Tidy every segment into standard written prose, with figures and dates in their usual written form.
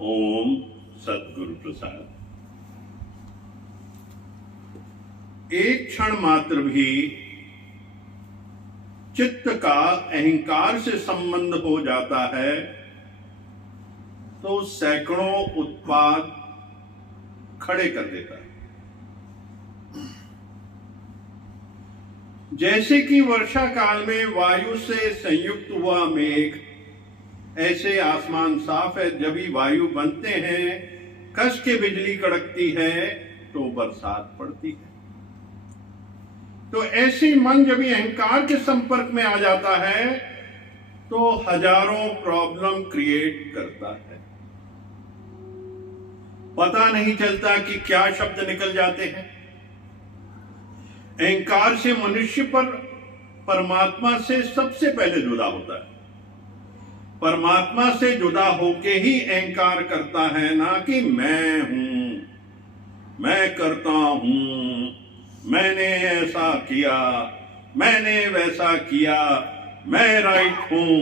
ओम सद्गुरु प्रसाद। एक क्षण मात्र भी चित्त का अहंकार से संबंध हो जाता है तो सैकड़ों उत्पाद खड़े कर देता है। जैसे कि वर्षा काल में वायु से संयुक्त हुआ मेघ, ऐसे आसमान साफ है, जब भी वायु बनते हैं, कस के बिजली कड़कती है तो बरसात पड़ती है। तो ऐसे मन जब अहंकार के संपर्क में आ जाता है तो हजारों प्रॉब्लम क्रिएट करता है। पता नहीं चलता कि क्या शब्द निकल जाते हैं। अहंकार से मनुष्य पर परमात्मा से सबसे पहले जुदा होता है। परमात्मा से जुदा होके ही अहंकार करता है, ना कि मैं हूं, मैं करता हूं, मैंने ऐसा किया, मैंने वैसा किया, मैं राइट हूं।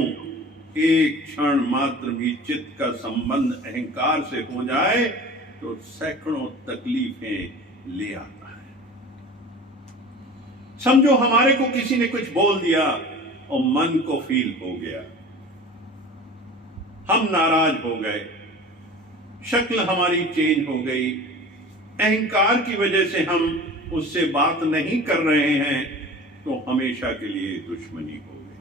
एक क्षण मात्र भी चित्त का संबंध अहंकार से हो जाए तो सैकड़ों तकलीफें ले आता है। समझो हमारे को किसी ने कुछ बोल दिया और मन को फील हो गया, हम नाराज हो गए, शक्ल हमारी चेंज हो गई। अहंकार की वजह से हम उससे बात नहीं कर रहे हैं तो हमेशा के लिए दुश्मनी हो गई।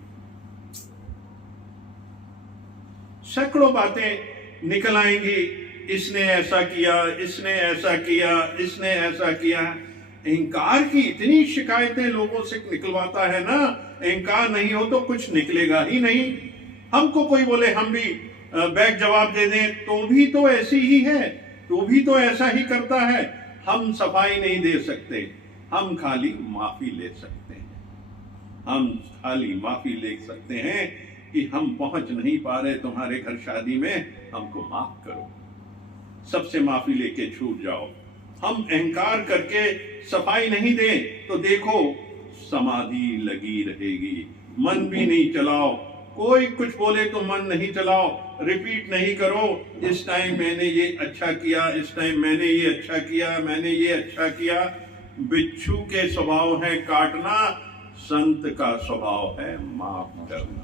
सैकड़ों बातें निकल आएंगी, इसने ऐसा किया, इसने ऐसा किया, इसने ऐसा किया। अहंकार की इतनी शिकायतें लोगों से निकलवाता है ना, अहंकार नहीं हो तो कुछ निकलेगा ही नहीं। हमको कोई बोले हम भी बैक जवाब दे दें तो भी तो ऐसी ही है, तो भी तो ऐसा ही करता है। हम सफाई नहीं दे सकते, हम खाली माफी ले सकते हैं। हम खाली माफी ले सकते हैं कि हम पहुंच नहीं पा रहे तुम्हारे घर शादी में, हमको माफ करो। सबसे माफी लेके छूट जाओ। हम अहंकार करके सफाई नहीं दें तो देखो समाधि लगी रहेगी। मन भी नहीं चलाओ, कोई कुछ बोले तो मन नहीं चलाओ, रिपीट नहीं करो, इस टाइम मैंने ये अच्छा किया, इस टाइम मैंने ये अच्छा किया, मैंने ये अच्छा किया। बिच्छू के स्वभाव है काटना, संत का स्वभाव है माफ करना।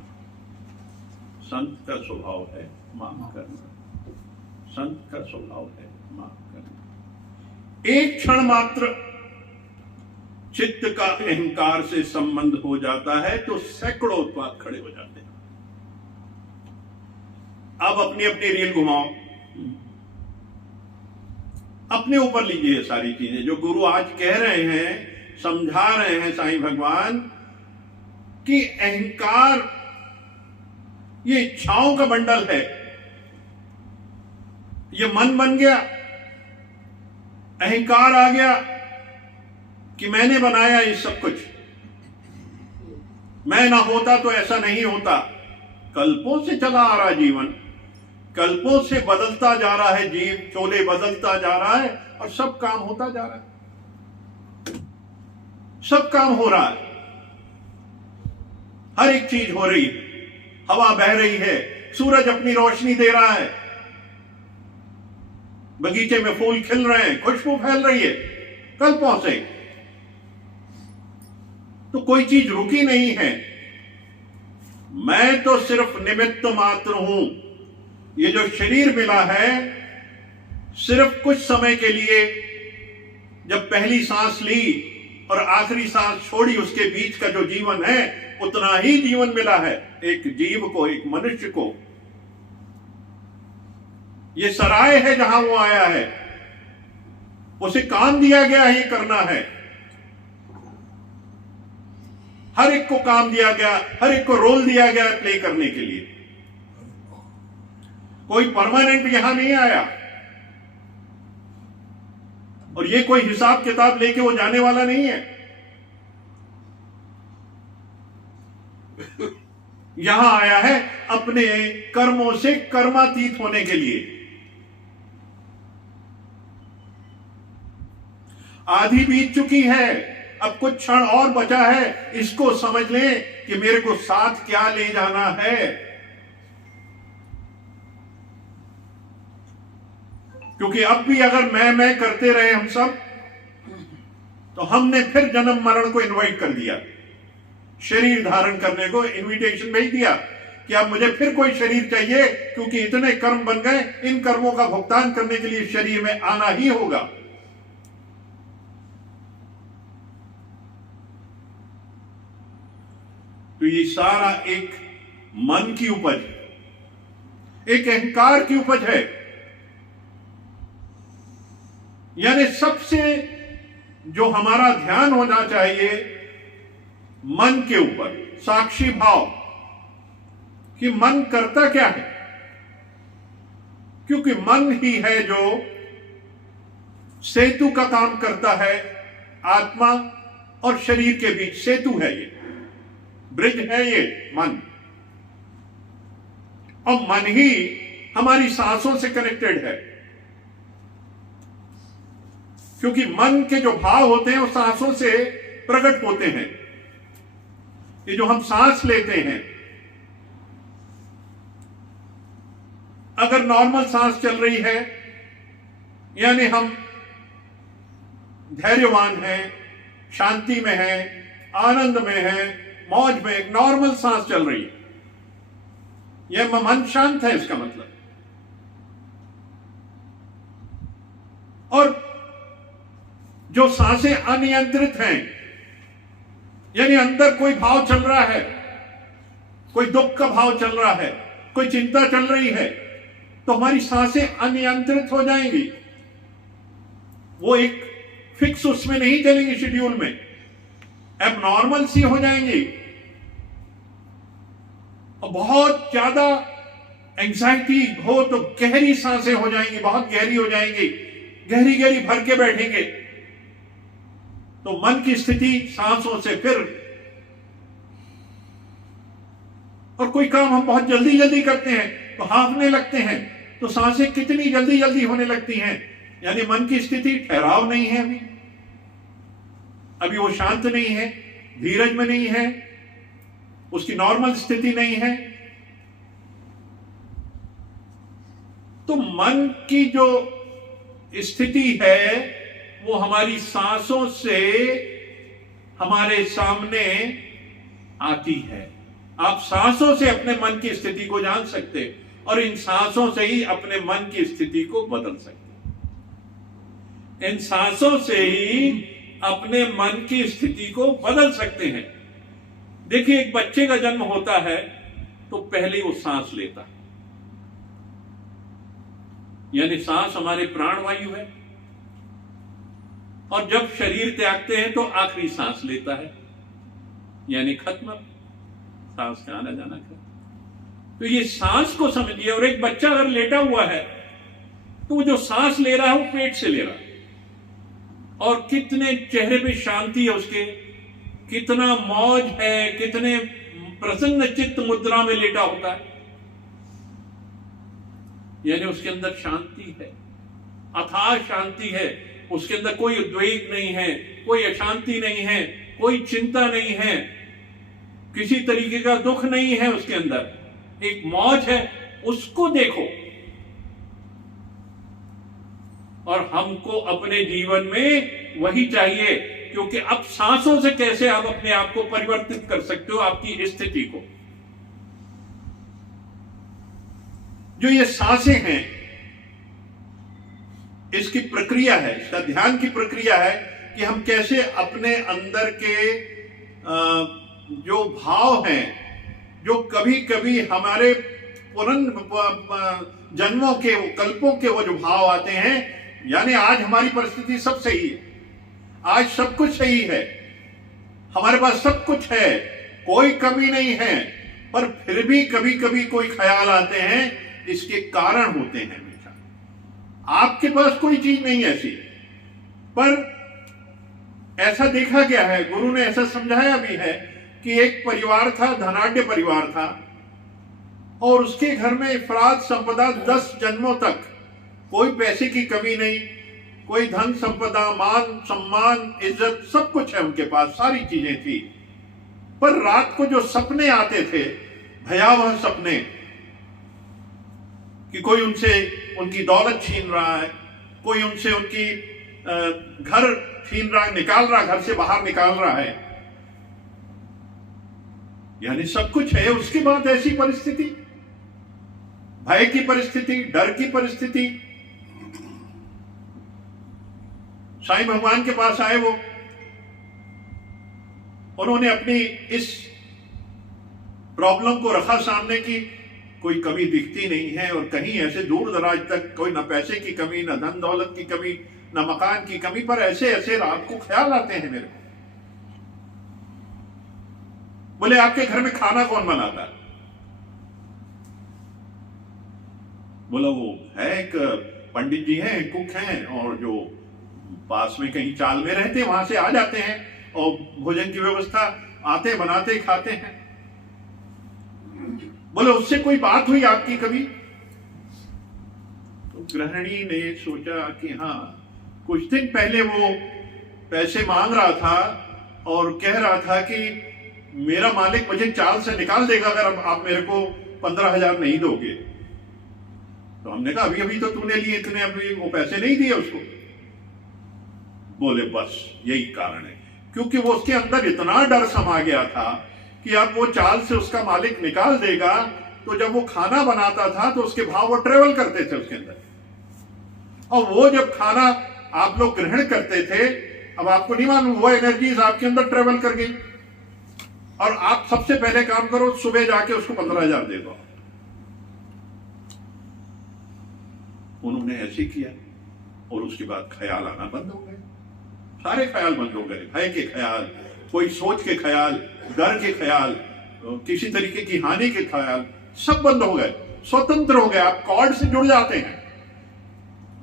संत का स्वभाव है माफ करना। संत का स्वभाव है माफ करना। एक क्षण मात्र चित्त का अहंकार से संबंध हो जाता है तो सैकड़ों उत्पाद खड़े हो जाते हैं। अब अपनी अपनी रील घुमाओ, अपने ऊपर लीजिए ये सारी चीजें जो गुरु आज कह रहे हैं, समझा रहे हैं साईं भगवान कि अहंकार ये इच्छाओं का बंडल है। ये मन बन गया, अहंकार आ गया कि मैंने बनाया ये सब कुछ, मैं ना होता तो ऐसा नहीं होता। कल्पों से चला आ रहा जीवन, कल्पों से बदलता जा रहा है जीव, चोले बदलता जा रहा है और सब काम होता जा रहा है। सब काम हो रहा है, हर एक चीज हो रही है। हवा बह रही है, सूरज अपनी रोशनी दे रहा है, बगीचे में फूल खिल रहे हैं, खुशबू फैल रही है कल्पों से। तो कोई चीज रुकी नहीं है। मैं तो सिर्फ निमित्त मात्र हूं। ये जो शरीर मिला है सिर्फ कुछ समय के लिए, जब पहली सांस ली और आखिरी सांस छोड़ी, उसके बीच का जो जीवन है उतना ही जीवन मिला है एक जीव को, एक मनुष्य को। ये सराय है जहां वो आया है, उसे काम दिया गया है, ये करना है। हर एक को काम दिया गया, हर एक को रोल दिया गया प्ले करने के लिए। कोई परमानेंट यहां नहीं आया और ये कोई हिसाब किताब लेके वो जाने वाला नहीं है। यहां आया है अपने कर्मों से कर्मातीत होने के लिए। आधी बीत चुकी है, अब कुछ क्षण और बचा है। इसको समझ लें कि मेरे को साथ क्या ले जाना है। क्योंकि अब भी अगर मैं करते रहे हम सब, तो हमने फिर जन्म मरण को इनवाइट कर दिया, शरीर धारण करने को इनविटेशन भेज दिया कि अब मुझे फिर कोई शरीर चाहिए, क्योंकि इतने कर्म बन गए, इन कर्मों का भुगतान करने के लिए शरीर में आना ही होगा। तो ये सारा एक मन की उपज, एक अहंकार की उपज है। यानी सबसे जो हमारा ध्यान होना चाहिए मन के ऊपर, साक्षी भाव कि मन करता क्या है, क्योंकि मन ही है जो सेतु का काम करता है। आत्मा और शरीर के बीच सेतु है, ये ब्रिज है, ये मन। और मन ही हमारी सांसों से कनेक्टेड है, क्योंकि मन के जो भाव होते हैं वो सांसों से प्रकट होते हैं। ये जो हम सांस लेते हैं, अगर नॉर्मल सांस चल रही है, यानी हम धैर्यवान हैं, शांति में हैं, आनंद में हैं, मौज में, एक नॉर्मल सांस चल रही है, यह मन शांत है, इसका मतलब। और जो सांसें अनियंत्रित हैं, यानी अंदर कोई भाव चल रहा है, कोई दुख का भाव चल रहा है, कोई चिंता चल रही है, तो हमारी सांसें अनियंत्रित हो जाएंगी। वो एक फिक्स उसमें नहीं चलेंगी, शेड्यूल में एबनॉर्मल सी हो जाएंगी, और बहुत ज्यादा एंजाइटी हो तो गहरी सांसें हो जाएंगी, बहुत गहरी हो जाएंगी, गहरी गहरी भर के बैठेंगे। तो मन की स्थिति सांसों से फिर, और कोई काम हम बहुत जल्दी जल्दी करते हैं तो हाँफने लगते हैं, तो सांसें कितनी जल्दी जल्दी होने लगती हैं, यानी मन की स्थिति ठहराव नहीं है, अभी वो शांत नहीं है, धीरज में नहीं है, उसकी नॉर्मल स्थिति नहीं है। तो मन की जो स्थिति है वो हमारी सांसों से हमारे सामने आती है। आप सांसों से अपने मन की स्थिति को जान सकते हैं, और इन सांसों से ही अपने मन की स्थिति को बदल सकते हैं। इन सांसों से ही अपने मन की स्थिति को बदल सकते हैं। देखिए, एक बच्चे का जन्म होता है तो पहले वो सांस लेता है, यानी सांस हमारे प्राणवायु है, और जब शरीर त्यागते हैं तो आखिरी सांस लेता है, यानी खत्म, सांस का आना जाना खत्म। तो ये सांस को समझिए। और एक बच्चा अगर लेटा हुआ है तो वो जो सांस ले रहा है वो पेट से ले रहा है, और कितने चेहरे पे शांति है उसके, कितना मौज है, कितने प्रसन्न चित्त मुद्रा में लेटा होता है, यानी उसके अंदर शांति है, अथाह शांति है। उसके अंदर कोई उद्वेग नहीं है, कोई अशांति नहीं है, कोई चिंता नहीं है, किसी तरीके का दुख नहीं है, उसके अंदर एक मौज है। उसको देखो। और हमको अपने जीवन में वही चाहिए, क्योंकि अब सांसों से कैसे आप अपने आप को परिवर्तित कर सकते हो, आपकी स्थिति को। जो ये सांसें हैं, इसकी प्रक्रिया है, इसका ध्यान की प्रक्रिया है कि हम कैसे अपने अंदर के जो भाव हैं, जो कभी कभी हमारे पुनः जन्मों के, कल्पों के वो जो भाव आते हैं, यानी आज हमारी परिस्थिति सब सही है, आज सब कुछ सही है, हमारे पास सब कुछ है, कोई कमी नहीं है, पर फिर भी कभी कभी कोई ख्याल आते हैं, इसके कारण होते हैं। हमेशा आपके पास कोई चीज नहीं ऐसी, पर ऐसा देखा गया है, गुरु ने ऐसा समझाया भी है कि एक परिवार था, धनाढ्य परिवार था, और उसके घर में इफरात संपदा 10 जन्मों तक, कोई पैसे की कमी नहीं, कोई धन संपदा, मान सम्मान, इज्जत, सब कुछ है उनके पास, सारी चीजें थी। पर रात को जो सपने आते थे, भयावह सपने, कि कोई उनसे उनकी दौलत छीन रहा है, कोई उनसे उनकी घर छीन रहा, निकाल रहा, घर से बाहर निकाल रहा है, यानी सब कुछ है, उसके बाद ऐसी परिस्थिति, भय की परिस्थिति, डर की परिस्थिति। साईं भगवान के पास आए वो, उन्होंने अपनी इस प्रॉब्लम को रखा सामने की, कोई कमी दिखती नहीं है, और कहीं ऐसे दूर दराज तक कोई ना पैसे की कमी, ना धन दौलत की कमी, ना मकान की कमी, पर ऐसे ऐसे रात को ख्याल आते हैं मेरे को। बोले आपके घर में खाना कौन बनाता है? बोला वो है एक पंडित जी हैं, कुक हैं, और जो पास में कहीं चाल में रहते हैं वहां से आ जाते हैं और भोजन की व्यवस्था आते, बनाते, खाते हैं। बोले उससे कोई बात हुई आपकी कभी? तो गृहिणी ने सोचा कि हाँ, कुछ दिन पहले वो पैसे मांग रहा था और कह रहा था कि मेरा मालिक मुझे चाल से निकाल देगा अगर आप मेरे को 15,000 नहीं दोगे। तो हमने कहा अभी अभी तो तूने लिए इतने, अभी वो पैसे नहीं दिए उसको। बोले बस यही कारण है, क्योंकि वो उसके अंदर इतना डर समा गया था कि अब वो चाल से उसका मालिक निकाल देगा। तो जब वो खाना बनाता था तो उसके भाव वो ट्रेवल करते थे उसके अंदर, और वो जब खाना आप लोग ग्रहण करते थे, अब आपको नहीं मालूम, वो एनर्जीज आपके अंदर ट्रेवल कर गई, और आप सबसे पहले काम करो, सुबह जाके उसको 15,000 दे दो। उन्होंने ऐसे किया, और उसके बाद ख्याल आना बंद हो गए, सारे ख्याल बंद हो गए, भय के ख्याल, कोई सोच के ख्याल, डर के ख्याल, किसी तरीके की हानि के ख्याल, सब बंद हो गए, स्वतंत्र हो गए। आप कॉर्ड से जुड़ जाते हैं।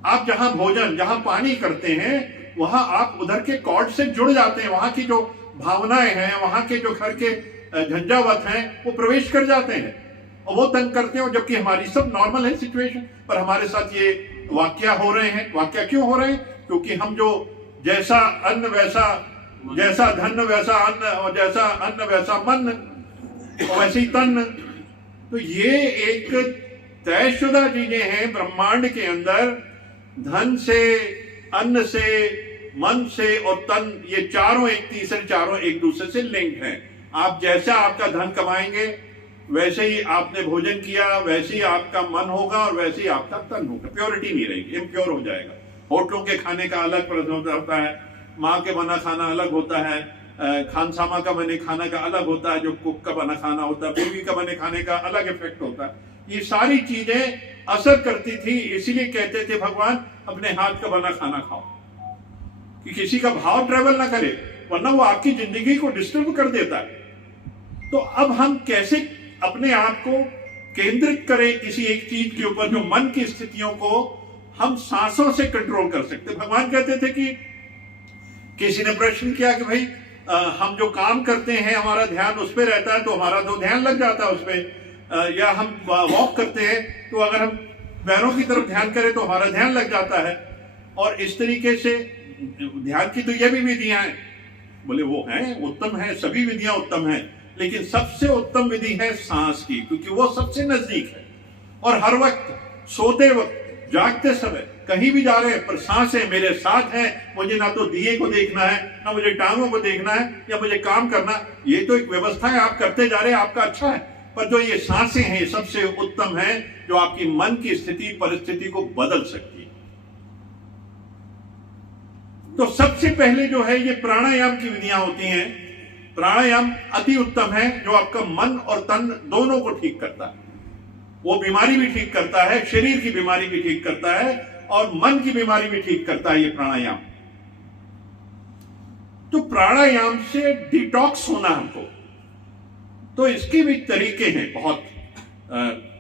आप जहां भोजन, जहां पानी करते हैं, वहां आप उधर के कॉर्ड से जुड़ जाते हैं। वहां की जो भावनाएं हैं, वहां के जो घर के झंझावत हैं, वो प्रवेश कर जाते हैं और वो तंग करते हैं। जबकि हमारी सब नॉर्मल है सिचुएशन, पर हमारे साथ ये वाकया हो रहे हैं। वाकया क्यों हो रहे हैं? क्योंकि हम जो जैसा अन्न वैसा, जैसा धन वैसा अन्न, और जैसा अन्न वैसा मन, और वैसे ही तन। तो ये एक तयशुदा चीजें हैं ब्रह्मांड के अंदर। धन से, अन्न से, मन से और तन, ये चारों एक तीसरे, चारों एक दूसरे से लिंक हैं। आप जैसा आपका धन कमाएंगे, वैसे ही आपने भोजन किया, वैसे ही आपका मन होगा और वैसे ही आपका तन होगा। प्योरिटी नहीं रहेगी, इम्प्योर हो जाएगा। होटलों के खाने का अलग प्रश्न होता है, माँ के बना खाना अलग होता है, खानसामा का बने खाना का अलग होता है, जो कुक का बना खाना होता है, बीवी का बने खाने का अलग इफेक्ट होता है। ये सारी चीजें असर करती थी, इसीलिए कहते थे भगवान अपने हाथ का बना खाना खाओ, कि किसी का भाव ट्रेवल ना करे, वरना वो आपकी जिंदगी को डिस्टर्ब कर देता है। तो अब हम कैसे अपने आप को केंद्रित करें किसी एक चीज के ऊपर, जो मन की स्थितियों को हम सांसों से कंट्रोल कर सकते। भगवान कहते थे कि किसी ने प्रश्न किया कि भाई हम जो काम करते हैं हमारा ध्यान उस पर रहता है, तो हमारा तो ध्यान लग जाता है उसमें, या हम वॉक करते हैं तो अगर हम पैरों की तरफ ध्यान करें तो हमारा ध्यान लग जाता है। और इस तरीके से ध्यान की तो ये भी विधियां हैं। बोले वो हैं, उत्तम है, सभी विधियां उत्तम हैं, लेकिन सबसे उत्तम विधि है सांस की, क्योंकि वो सबसे नजदीक है। और हर वक्त, सोते वक्त, जागते समय, कहीं भी जा रहे हैं, पर सांसें मेरे साथ हैं। मुझे ना तो दिए को देखना है, ना मुझे टांगों को देखना है, या मुझे काम करना। ये तो एक व्यवस्था है, आप करते जा रहे हैं, आपका अच्छा है, पर जो ये सांसें हैं सबसे उत्तम है, जो आपकी मन की स्थिति, परिस्थिति को बदल सकती है। तो सबसे पहले जो है ये प्राणायाम की विधियां होती हैं। प्राणायाम अति उत्तम है, जो आपका मन और तन दोनों को ठीक करता है। वो बीमारी भी ठीक करता है, शरीर की बीमारी भी ठीक करता है, और मन की बीमारी भी ठीक करता है ये प्राणायाम। तो प्राणायाम से डिटॉक्स होना हमको, तो इसके भी तरीके हैं बहुत।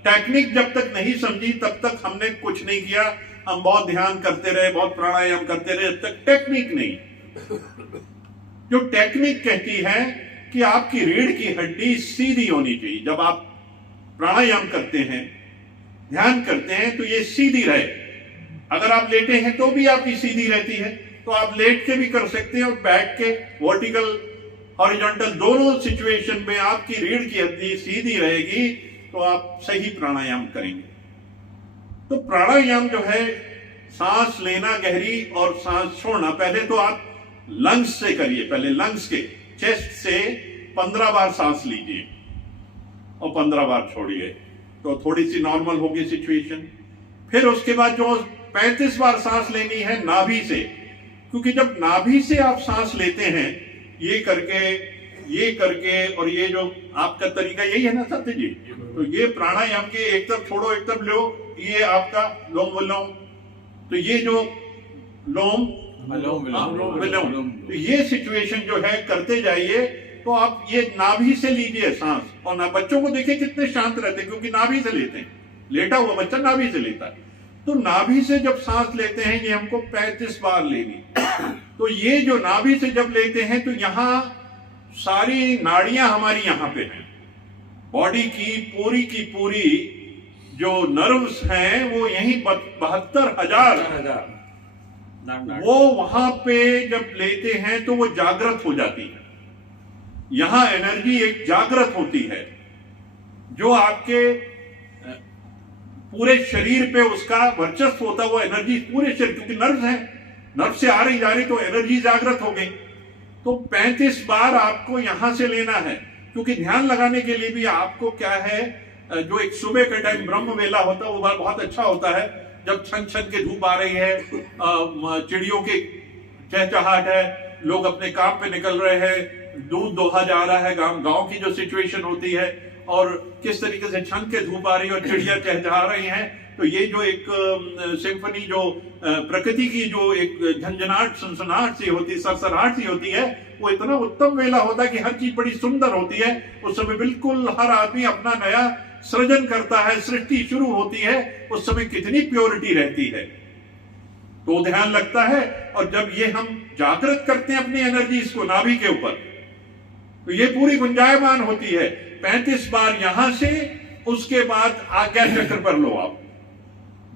टेक्निक जब तक नहीं समझी तब तक हमने कुछ नहीं किया। हम बहुत ध्यान करते रहे, बहुत प्राणायाम करते रहे, तब तक टेक्निक नहीं। जो टेक्निक कहती है कि आपकी रीढ़ की हड्डी सीधी होनी चाहिए। जब आप प्राणायाम करते हैं, ध्यान करते हैं, तो ये सीधी रहे। अगर आप लेटे हैं तो भी आपकी सीधी रहती है, तो आप लेट के भी कर सकते हैं और बैठ के, वर्टिकल, हॉरिजॉन्टल, दोनों सिचुएशन में आपकी रीढ़ की हड्डी सीधी रहेगी, तो आप सही प्राणायाम करेंगे। तो प्राणायाम जो है सांस लेना गहरी और सांस छोड़ना। पहले तो आप लंग्स से करिए, पहले लंग्स के चेस्ट से 15 बार सांस लीजिए और 15 बार छोड़िए, तो थोड़ी सी नॉर्मल होगी सिचुएशन। फिर उसके बाद जो 35 बार सांस लेनी है नाभि से, क्योंकि जब नाभि से आप सांस लेते हैं ये करके और ये जो आपका तरीका यही है ना सत्य जी, तो ये प्राणायाम के एक तरफ छोड़ो एक तरफ लो, ये आपका लोम विलोम, तो ये जो लोम विलोम, तो ये सिचुएशन जो है करते जाइए। तो आप ये नाभि से लीजिए सांस, और ना बच्चों को देखिए कितने शांत रहते हैं, क्योंकि नाभि से लेते हैं, लेटा हुआ बच्चा नाभि से लेता है। तो नाभि से जब सांस लेते हैं ये हमको 35 बार लेनी। तो ये जो नाभि से जब लेते हैं तो यहाँ सारी नाड़ियां हमारी यहाँ पे हैं, बॉडी की पूरी जो नर्व्स हैं वो यही 72,000 वो वहां पे जब लेते हैं तो वो जागृत हो जाती है। यहां एनर्जी एक जागृत होती है जो आपके पूरे शरीर पे उसका वर्चस्व होता है। वो एनर्जी पूरे शरीर, क्योंकि नर्व्स है, नर्व से आ रही जा रही तो एनर्जी जागृत हो गई। तो 35 बार आपको यहां से लेना है, क्योंकि ध्यान लगाने के लिए भी आपको क्या है, जो एक सुबह के टाइम ब्रह्म वेला होता है वो बहुत अच्छा होता है, जब छन छन के धूप आ रही है, चिड़ियों की चहचहाट है, लोग अपने काम पे निकल रहे हैं, दूध दोहा जा रहा है, गांव की जो सिचुएशन होती है और किस तरीके से छन के धूप आ रही है और चिड़िया चहचहा रही हैं, तो ये जो एक सिम्फनी जो प्रकृति की जो एक झंझनाहट सनसनाहट सी होती, सरसराहट सी होती है, वो इतना उत्तम वेला होता है कि हर चीज बड़ी सुंदर होती है। उस समय बिल्कुल हर आदमी अपना नया सृजन करता है, सृष्टि शुरू होती है, उस समय कितनी प्योरिटी रहती है, तो ध्यान लगता है। और जब ये हम जागृत करते हैं अपनी एनर्जी इसको नाभि के ऊपर, तो ये पूरी गुंजायमान होती है। 35 बार यहां से, उसके बाद आज्ञा चक्र पर लो आप,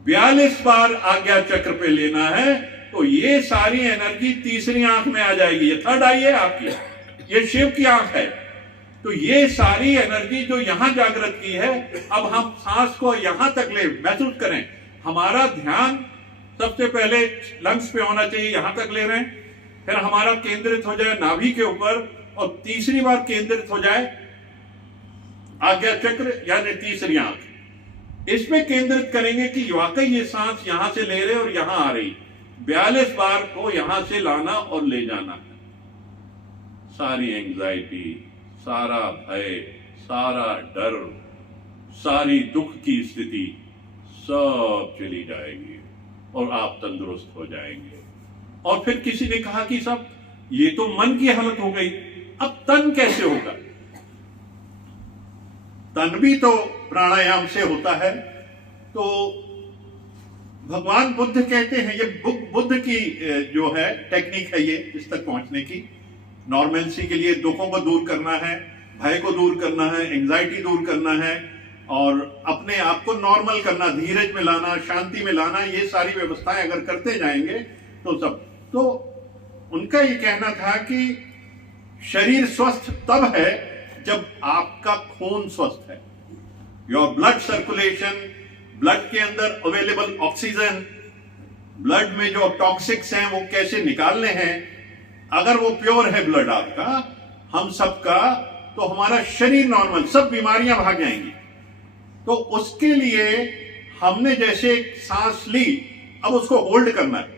42 बार आज्ञा चक्र पे लेना है, तो ये सारी एनर्जी तीसरी आंख में आ जाएगी। ये थर्ड आई है आपकी, ये शिव की आंख है। तो ये सारी एनर्जी जो यहां जागृत की है, अब हम सांस को यहां तक ले, महसूस करें। हमारा ध्यान सबसे पहले लंग्स पे होना चाहिए, यहां तक ले रहे हैं, फिर हमारा केंद्रित हो जाए नाभि के ऊपर, और तीसरी बार केंद्रित हो जाए आज्ञा चक्र यानी तीसरी आंख, इसमें केंद्रित करेंगे कि वाकई ये सांस यहां से ले रहे और यहां आ रही। 42 बार को यहां से लाना और ले जाना है। सारी एंजाइटी, सारा भय, सारा डर, सारी दुख की स्थिति सब चली जाएगी और आप तंदुरुस्त हो जाएंगे। और फिर किसी ने कहा कि सब ये तो मन की हालत हो गई, अब तन कैसे होगा? तन भी तो प्राणायाम से होता है। तो भगवान बुद्ध कहते हैं, ये बुद्ध की जो है टेक्निक है ये इस तक पहुंचने की, नॉर्मलसी के लिए दुखों को दूर करना है, भय को दूर करना है, एंजाइटी दूर करना है और अपने आप को नॉर्मल करना, धीरज में लाना, शांति में लाना, ये सारी व्यवस्थाएं अगर करते जाएंगे तो सब। तो उनका ये कहना था कि शरीर स्वस्थ तब है जब आपका खून स्वस्थ है, योर ब्लड सर्कुलेशन, ब्लड के अंदर अवेलेबल ऑक्सीजन, ब्लड में जो टॉक्सिक्स हैं वो कैसे निकालने हैं, अगर वो प्योर है ब्लड आपका, हम सबका, तो हमारा शरीर नॉर्मल, सब बीमारियां भाग जाएंगी। तो उसके लिए हमने जैसे सांस ली, अब उसको होल्ड करना है,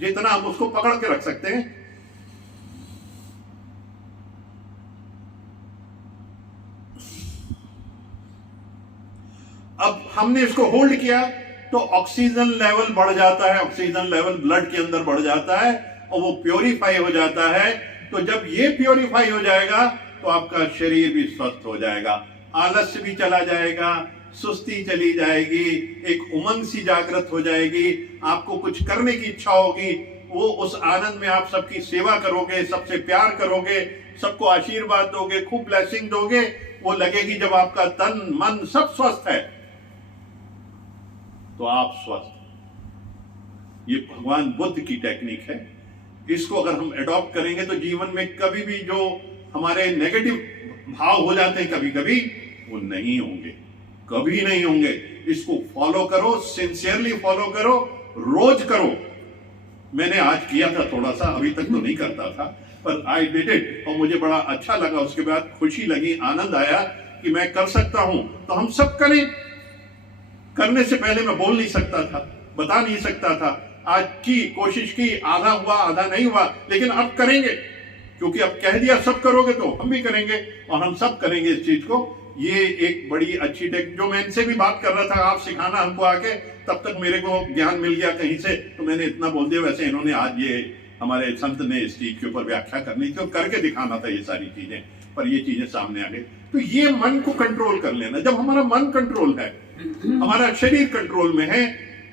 जितना हम उसको पकड़ के रख सकते हैं। अब हमने इसको होल्ड किया तो ऑक्सीजन लेवल बढ़ जाता है, ऑक्सीजन लेवल ब्लड के अंदर बढ़ जाता है और वो प्योरीफाई हो जाता है। तो जब ये प्योरीफाई हो जाएगा तो आपका शरीर भी स्वस्थ हो जाएगा, आलस्य भी चला जाएगा, सुस्ती चली जाएगी, एक उमंग सी जागृत हो जाएगी, आपको कुछ करने की इच्छा होगी, वो उस आनंद में आप सबकी सेवा करोगे, सबसे प्यार करोगे, सबको आशीर्वाद दोगे, खूब ब्लेसिंग दोगे। वो लगेगी जब आपका तन मन सब स्वस्थ है तो आप स्वस्थ। ये भगवान बुद्ध की टेक्निक है। इसको अगर हम अडॉप्ट करेंगे तो जीवन में कभी भी जो हमारे नेगेटिव भाव हो जाते हैं कभी कभी, वो नहीं होंगे, कभी नहीं होंगे। इसको फॉलो करो, सिंसियरली फॉलो करो रोज करो। मैंने आज किया था थोड़ा सा, अभी तक तो नहीं करता था, पर आई डिड इट और मुझे बड़ा अच्छा लगा। उसके बाद खुशी लगी, आनंद आया कि मैं कर सकता हूं। तो हम सब करें। करने से पहले मैं बोल नहीं सकता था, बता नहीं सकता था। आज की कोशिश की, आधा हुआ आधा नहीं हुआ, लेकिन अब करेंगे, क्योंकि अब कह दिया सब करोगे तो हम भी करेंगे और हम सब करेंगे इस चीज को। ये एक बड़ी अच्छी टेक, जो मैं इनसे भी बात कर रहा था, आप सिखाना हमको आके, तब तक मेरे को ज्ञान मिल गया कहीं से, तो मैंने इतना बोल दिया। वैसे इन्होंने आज ये हमारे संत ने इस चीज के ऊपर व्याख्या करनी थी और करके दिखाना था ये सारी चीजें, पर ये चीजें सामने आ गई। तो ये मन को कंट्रोल कर लेना। जब हमारा मन कंट्रोल है, हमारा शरीर कंट्रोल में है,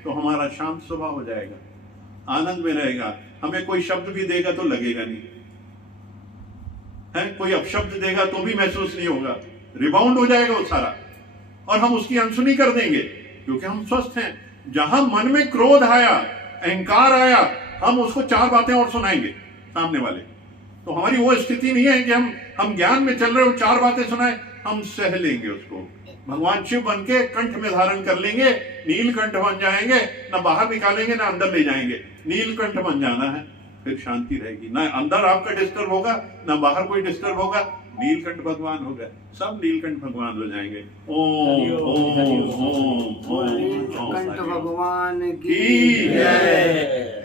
तो हमारा शांत स्वभाव हो जाएगा, आनंद में रहेगा। हमें कोई शब्द भी देगा तो लगेगा नहीं है, कोई अपशब्द देगा तो भी महसूस नहीं होगा, रिबाउंड हो जाएगा वो सारा, और हम उसकी अनसुनी कर देंगे, क्योंकि हम स्वस्थ हैं। जहां मन में क्रोध आया, अहंकार आया, हम उसको चार बातें और सुनाएंगे सामने वाले। तो हमारी वो स्थिति नहीं है कि हम ज्ञान में चल रहे हो, चार बातें सुनाए, हम सह लेंगे उसको। भगवान शिव बन के कंठ में धारण कर लेंगे, नीलकंठ बन जाएंगे, ना बाहर निकालेंगे ना अंदर ले जाएंगे, नीलकंठ बन जाना है, फिर शांति रहेगी। ना अंदर आपका डिस्टर्ब होगा, ना बाहर कोई डिस्टर्ब होगा, नीलकंठ भगवान हो गए, सब नीलकंठ भगवान हो जाएंगे। ओम ओम ओम ओम नीलकंठ भगवान की की जय।